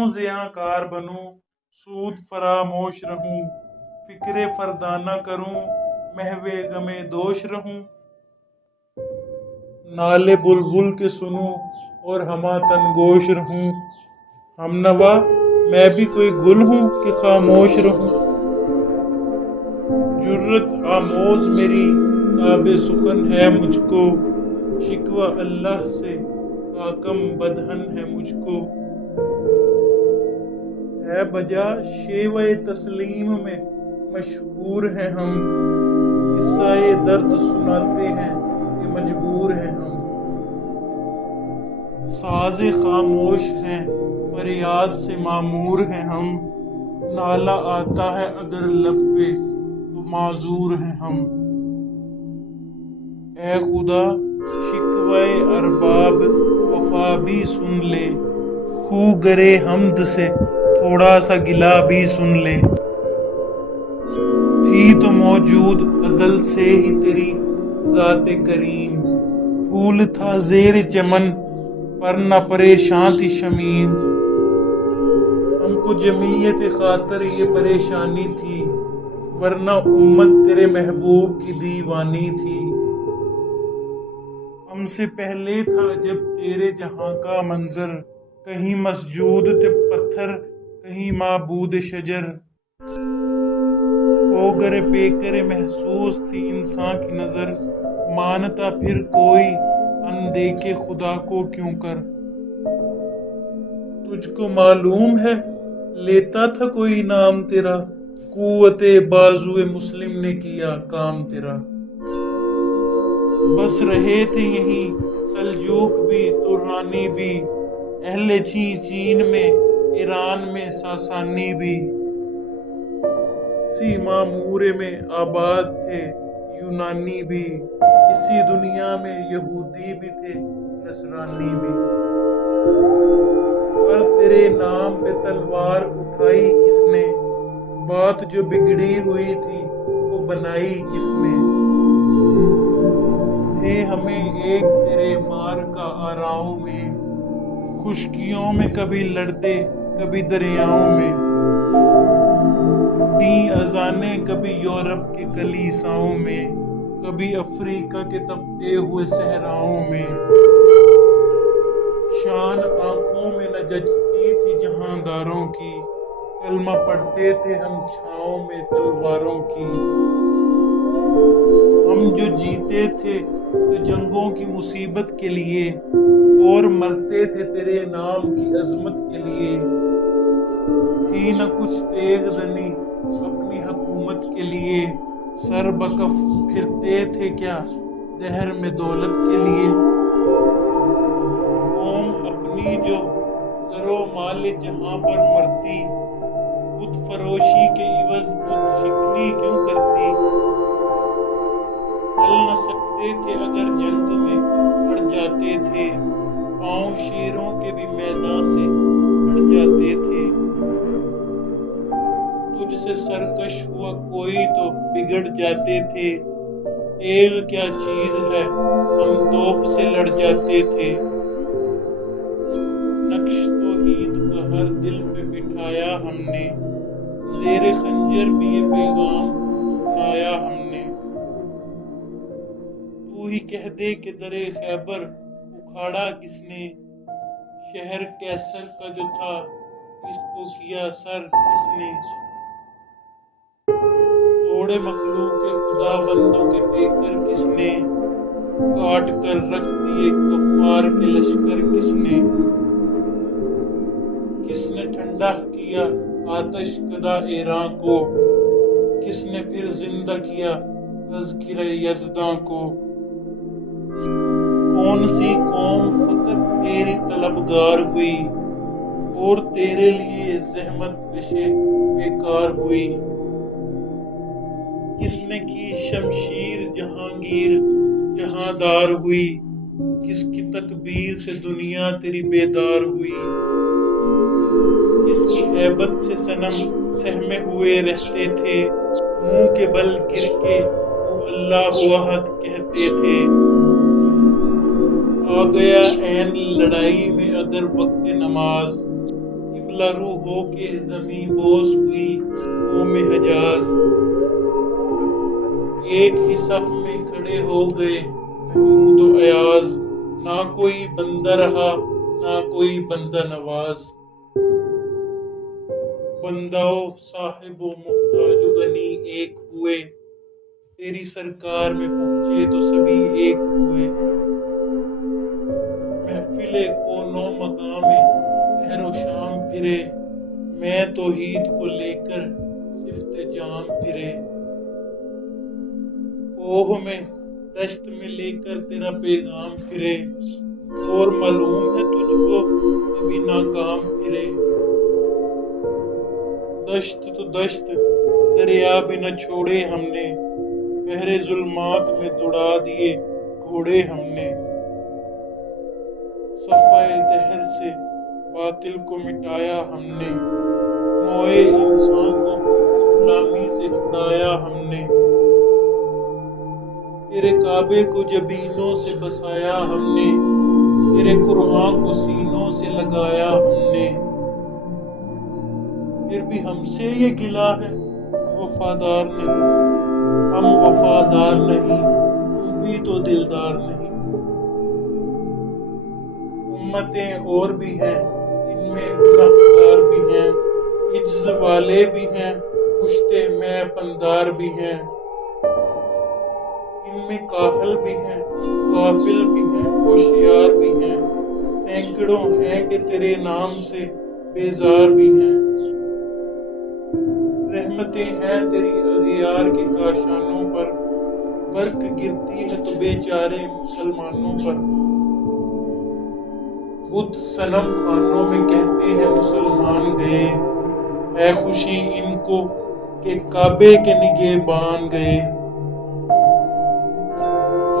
کیوں زیاں کار بنوں سود فراموش رہوں فکر فردانہ کروں محو غم دوش رہوں نالے بلبل کے سنوں اور ہما تنگوش رہوں ہم نوا میں بھی کوئی گل ہوں کہ خاموش رہوں جرت آموز میری تاب سخن ہے مجھ کو شکوہ اللہ سے حاکم بدہن ہے مجھ کو ہے بجا شیوہ تسلیم میں مشہور ہیں ہم قصہ درد سناتے ہیں کہ مجبور ہیں ہم ساز خاموش ہیں فریاد سے معمور ہیں ہم نالہ آتا ہے اگر لب پہ تو معذور ہیں ہم اے خدا شکوہ ارباب وفا بھی سن لے خو گرے حمد سے تھوڑا سا گلا بھی سن لے تھی تو موجود ازل سے ہی تیری ذات کریم پھول تھا زیر چمن پر نہ پریشان تھی شمیم ہم کو جمعیت خاطر یہ پریشانی تھی ورنہ امت تیرے محبوب کی دیوانی تھی ہم سے پہلے تھا جب تیرے جہاں کا منظر کہیں مسجود تھے پتھر کہیں معبود شجر خوگر پیکر محسوس تھی انسان کی نظر مانتا پھر کوئی اندیکھے خدا کو کیوں کر تجھ کو معلوم ہے لیتا تھا کوئی نام تیرا قوت بازو مسلم نے کیا کام تیرا بس رہے تھے یہیں سلجوق بھی ترانی بھی اہل چین میں ایران میں ساسانی بھی اسی معمورے میں آباد تھے یونانی بھی اسی دنیا میں یہودی بھی تھے نصرانی بھی پر تیرے نام پہ تلوار اٹھائی کس نے بات جو بگڑی ہوئی تھی وہ بنائی کس نے تھے ہمیں ایک تیرے مار کا آراؤں میں خشکیوں میں کبھی لڑتے کبھی دریاؤں میں دی اذانیں کبھی یورپ کے کلیساؤں میں کبھی افریقہ کے تپتے ہوئے صحراؤں میں شان آنکھوں میں نہ جچتی تھی جہانداروں کی کلمہ پڑھتے تھے ہم چھاؤں میں تلواروں کی ہم جو جیتے تھے تو جنگوں کی مصیبت کے لیے اور مرتے تھے تیرے نام کی عظمت کے لیے تھی نہ کچھ تیغ زنی اپنی حکومت کے لیے سر بکف پھرتے تھے کیا دہر میں دولت کے لیے قوم اپنی جو زر و مال جہاں پر مرتی بت فروشی کے عوض بت شکنی کیوں کرتی چل نہ سکتے تھے اگر جنگ میں پڑ جاتے تھے پاؤں شیروں کے بھی میدان سے پڑ جاتے تھے تجھ سے سرکش ہوا کوئی تو بگڑ جاتے تھے تیغ کیا چیز ہے ہم توپ سے لڑ جاتے تھے نقش توحید کا ہر دل پہ بٹھایا ہم نے زیر خنجر بھی یہ پیغام سنایا ہم نے تو ہی کہہ دے کہ در خیبر اکھاڑا کس نے شہر کیسر کا جو تھا اس کو کیا سر کس نے توڑے مخلوق کے خدا بندوں کے پیکر کس نے کاٹ کر رکھ دیے کفار کے لشکر کس نے ٹھنڈا کیا آتش کدا ایران کو کس نے پھر زندہ کیا تذکرہ یزداں کو کون سی قوم فقط تیری طلبگار ہوئی اور تیرے لیے زحمت کشے بیکار ہوئی کس نے کی شمشیر جہانگیر جہاندار ہوئی کس کی تکبیر سے دنیا تیری بیدار ہوئی کس کی ہیبت سے صنم سہمے ہوئے رہتے تھے منہ کے بل گر کے وہ اللہ احد کہتے تھے آ گیا عین لڑائی میں اگر وقت نماز قبلہ اللہ رو ہو کے زمیں بوس ہوئی قوم حجاز، ایک ہی صف میں کھڑے ہو گئے محمود و ایاز، نہ کوئی بندہ رہا نہ کوئی بندہ نواز، بندہ و صاحب و محتاج و غنی ایک ہوئے، تیری سرکار میں پہنچے تو سبھی ایک ہوئے، محفل کون و مقام سحر و شام پھرے، میں توحید کو لے کر صفت جام پھرے، کوہ میں دشت میں لے کر تیرا پیغام پھرے، اور معلوم ہے تجھ کو کبھی ناکام پھرے، دشت تو دشت دریا بھی نہ چھوڑے ہم نے، بحر ظلمات میں دوڑا دیے گھوڑے ہم نے، صفائے دہر سے باطل کو مٹایا ہم نے، نوئے انسان کو غلامی سے چھڑایا ہم نے، تیرے کعبے کو جبینوں سے بسایا ہم نے، تیرے قرآن کو سینوں سے لگایا ہم نے، پھر بھی ہم سے یہ گلہ ہے وفادار نہیں، ہم وفادار نہیں، تم بھی تو دلدار نہیں، امتیں اور بھی ہیں ان میں گنہگار بھی ہیں، عجز والے بھی ہیں پشتے میں پندار بھی ہیں، ان میں کاہل بھی ہیں غافل بھی ہیں ہوشیار بھی ہیں، سینکڑوں ہیں کہ تیرے نام سے بیزار بھی ہیں، رحمتیں ہیں تیری اغیار کے کاشانوں پر، برق گرتی ہے تو بیچارے مسلمانوں پر، بت صنم خانوں میں کہتے ہیں مسلمان گئے، ہے خوشی ان کو کہ کعبے کے نگہبان گئے،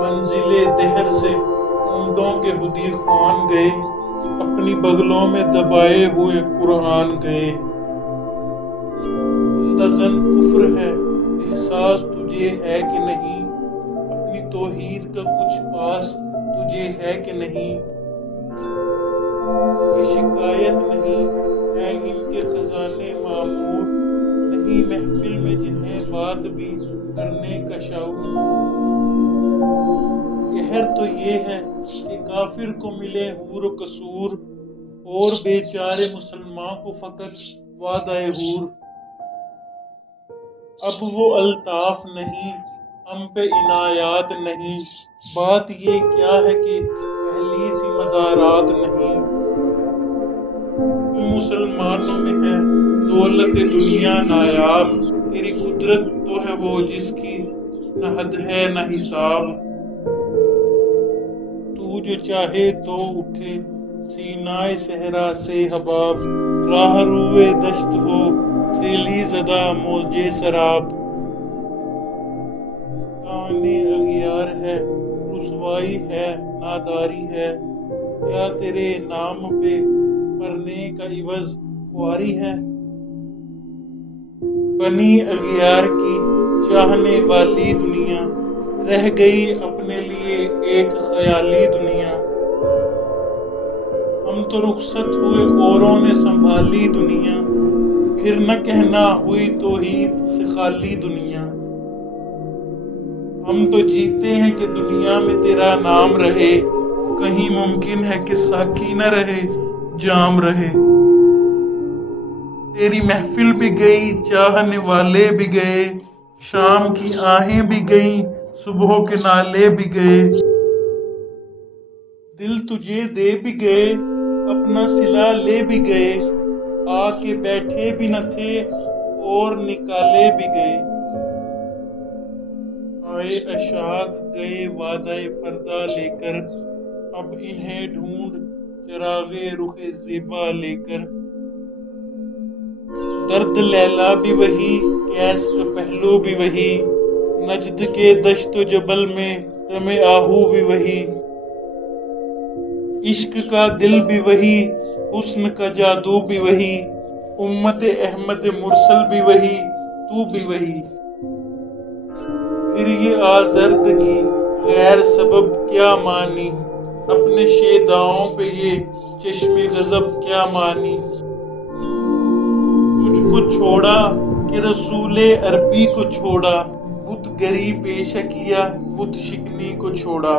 منزل دہر سے اونٹوں کے ہدی خوان گئے، اپنی بغلوں میں دبائے ہوئے قرآن گئے، اندازن کفر ہے احساس تجھے ہے کہ نہیں، اپنی توحید کا کچھ پاس تجھے ہے کہ نہیں، یہ شکایت نہیں ہے ان کے خزانے معمور، نہیں محفل میں جنہیں بات بھی کرنے کا شعور، قہر تو یہ ہے کہ کافر کو ملے حور و قصور، اور بیچارے مسلمان کو فقط وعدہ حور، اب وہ الطاف نہیں ہم پہ عنایات نہیں، بات یہ کیا ہے کہ پہلی سی مدارات نہیں، تو مسلمانوں میں ہے دولت دنیا نایاب، تیری قدرت تو ہے وہ جس کی نہ حد ہے نہ حساب، تو جو چاہے تو اٹھے سینہ صحرا سے حباب، راہ روئے دشت ہو سیلی زدہ موجے سراب، کانے اغیار ہے رسوائی ہے ناداری ہے، کیا تیرے نام پہ مرنے کا عوض خواری ہے، بنی اغیار کی چاہنے والی دنیا، رہ گئی اپنے لیے ایک خیالی دنیا، ہم تو رخصت ہوئے اوروں نے سنبھالی دنیا، پھر نہ کہنا ہوئی توحید سے خالی دنیا، ہم تو جیتے ہیں کہ دنیا میں تیرا نام رہے، کہیں ممکن ہے کہ ساقی نہ رہے جام رہے، تیری محفل بھی گئی چاہنے والے بھی گئے، شام کی آہیں بھی گئیں صبح کے نالے بھی گئے، دل تجھے دے بھی گئے اپنا صلہ لے بھی گئے، آ کے بیٹھے بھی نہ تھے اور نکالے بھی گئے، آئے اشاق گئے وعدہ فردا لے کر، اب انہیں ڈھونڈ چراغ رخ زیبا لے کر، درد لیلا بھی وہی کیس کا پہلو بھی وہی، نجد کے دشت و جبل میں دم آہو بھی وہی، عشق کا دل بھی وہی حسن کا جادو بھی وہی، امت احمد مرسل بھی وہی تو بھی وہی، پھر یہ آزردگی غیر سبب کیا مانی، اپنے شیداؤں پہ یہ چشم غضب کیا مانی، تجھ کو چھوڑا کہ رسول عربی کو چھوڑا، بت گری پیش کیا بت شکنی کو چھوڑا،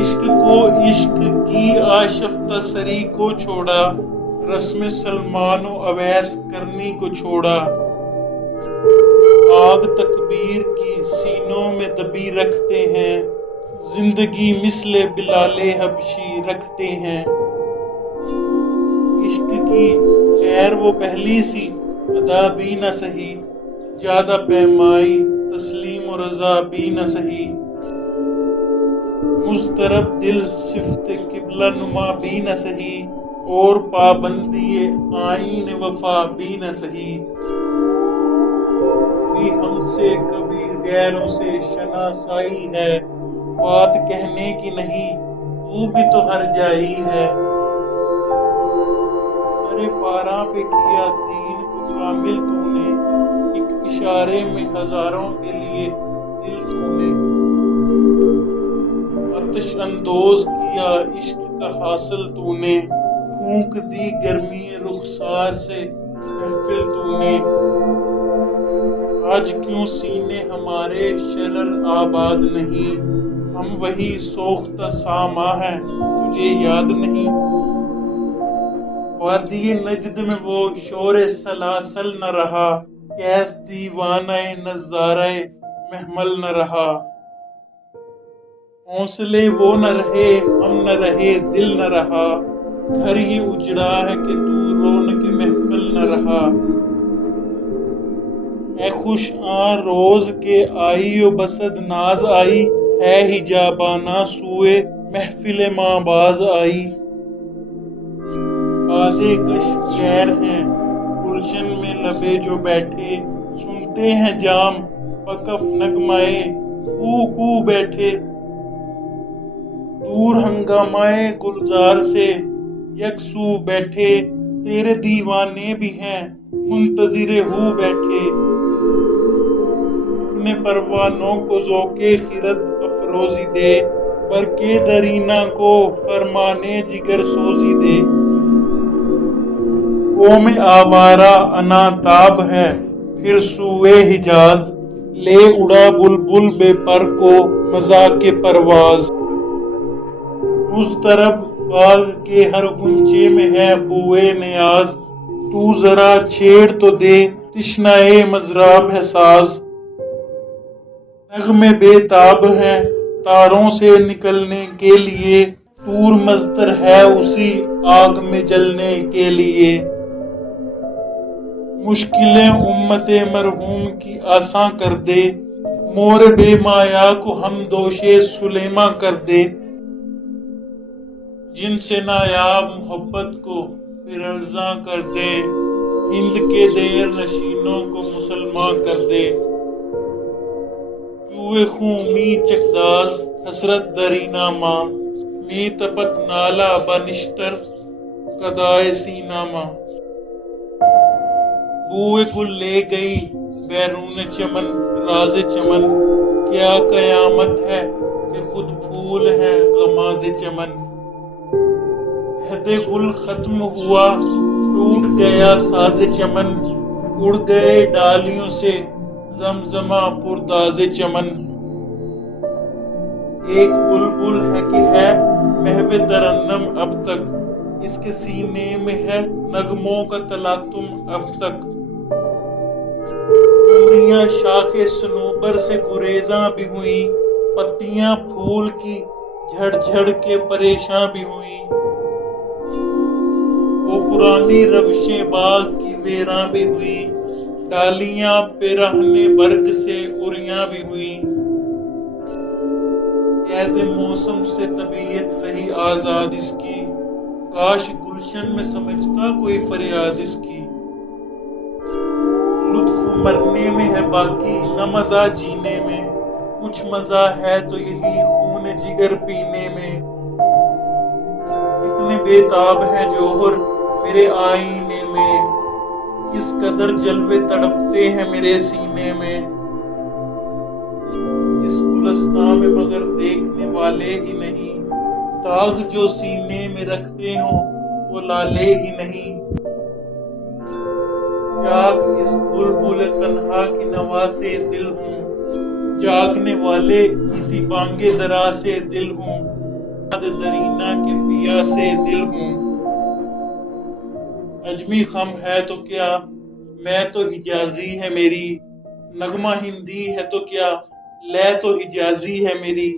عشق کو عشق کی آشفتہ سری کو چھوڑا، رسم سلمان و اویس کرنی کو چھوڑا، آگ تکبیر کی سینوں میں دبی رکھتے ہیں، زندگی مثل بلال حبشی رکھتے ہیں، عشق کی خیر وہ پہلی سی ادا بھی نہ سہی، زیادہ پیمائی تسلیم و رضا بھی نہ سہی، مضطرب دل صفت قبلہ نما بھی نہ سہی، اور پابندی آئین وفا بھی نہ سہی، بھی ہم سے کبھی غیروں سے شناسائی ہے، بات کہنے کی نہیں تو بھی تو ہر جائی ہے، سر پاراں پہ کیا دین کو کامل تو نے، ایک اشارے میں ہزاروں کے لیے دل تو نے، آتش اندوز کیا عشق کا حاصل تو نے، پھونک دی گرمی رخسار سے محفل تو نے، آج کیوں سینے ہمارے شرر آباد نہیں، ہم وہی سوختہ ساما ہیں تجھے یاد نہیں، وادی نجد میں وہ شور سلاسل نہ رہا، کیس دیوانہ نظارہ محمل نہ رہا، حوصلے وہ نہ رہے ہم نہ رہے دل نہ رہا، گھر یہ اجڑا ہے کہ تو رونق محفل نہ رہا، اے خوش آن روز کے آئی و بسد ناز آئی، ہے حجابانہ سوئے محفل ماں باز آئی، بادے کش غیر ہیں گلشن میں لبے جو بیٹھے، سنتے ہیں جام وقف نغمائے کو کو بیٹھے، دور ہنگامائے گلزار سے یکسو بیٹھے، تیرے دیوانے بھی ہیں منتظر ہو بیٹھے، اپنے پروانوں کو ذوق خرد افروزی دے، برقے درینہ کو فرمانے جگر سوزی دے، قوم آوارہ انا تاب ہے پھر سوئے حجاز، لے اڑا بلبل بے پر کو مذاق پرواز، مضطرب باغ کے ہر غنچے میں ہے بوئے نیاز، تو ذرا چھیڑ تو دے تشنائے مضراب ہے ساز، نغمے بے تاب ہیں تاروں سے نکلنے کے لیے، طور مضطر ہے اسی آگ میں جلنے کے لیے، مشکلیں امت مرحوم کی آساں کر دے، مور بے مایا کو ہم دوشے سلیماں کر دے، جن سے نایاب محبت کو پھر ارزاں کر دے، ہند کے دیر نشینوں کو مسلمان کر دے، چوئے خونی چکداز حسرت درینا ماں، می تپت نالا بنشتر قدائے سینا ماں، بوئے گل لے گئی بیرون چمن راز چمن، کیا قیامت ہے کہ خود پھول ہے غماز چمن، عہد گل ختم ہوا ٹوٹ گیا ساز چمن، اڑ گئے ڈالیوں سے زمزمہ پرداز چمن، ایک بلبل ہے کہ ہے محو ترنم اب تک، اس کے سینے میں ہے نغموں کا تلاطم اب تک، عمریاں شاخ صنوبر سے گریزاں بھی ہوئیں، پتیاں پھول کی جھڑ جھڑ کے پریشاں بھی ہوئیں، وہ پرانی روشیں باغ کی ویراں بھی ہوئیں، ڈالیاں پیراہنے برگ سے اریاں بھی ہوئیں، قید موسم سے طبیعت رہی آزاد اس کی، کاش گلشن میں سمجھتا کوئی فریاد اس کی، لطف مرنے میں ہے باقی نہ مزہ جینے میں، کچھ مزہ ہے تو یہی خون جگر پینے میں، کتنے بے تاب ہیں جوہر میرے آئینے میں، کس قدر جلوے تڑپتے ہیں میرے سینے میں، اس گلستان میں مگر دیکھنے والے ہی نہیں، داغ جو سینے میں رکھتے ہوں وہ لالے ہی نہیں، اس بلبل تنہا کی نوا سے دل ہوں، جاگنے والے کسی بانگے درا سے دل ہوں، درینا کے پیا سے دل ہوں۔ اجمی خم ہے تو کیا، میں تو حجازی ہے میری، نغمہ ہندی ہے تو کیا، لے تو حجازی ہے میری۔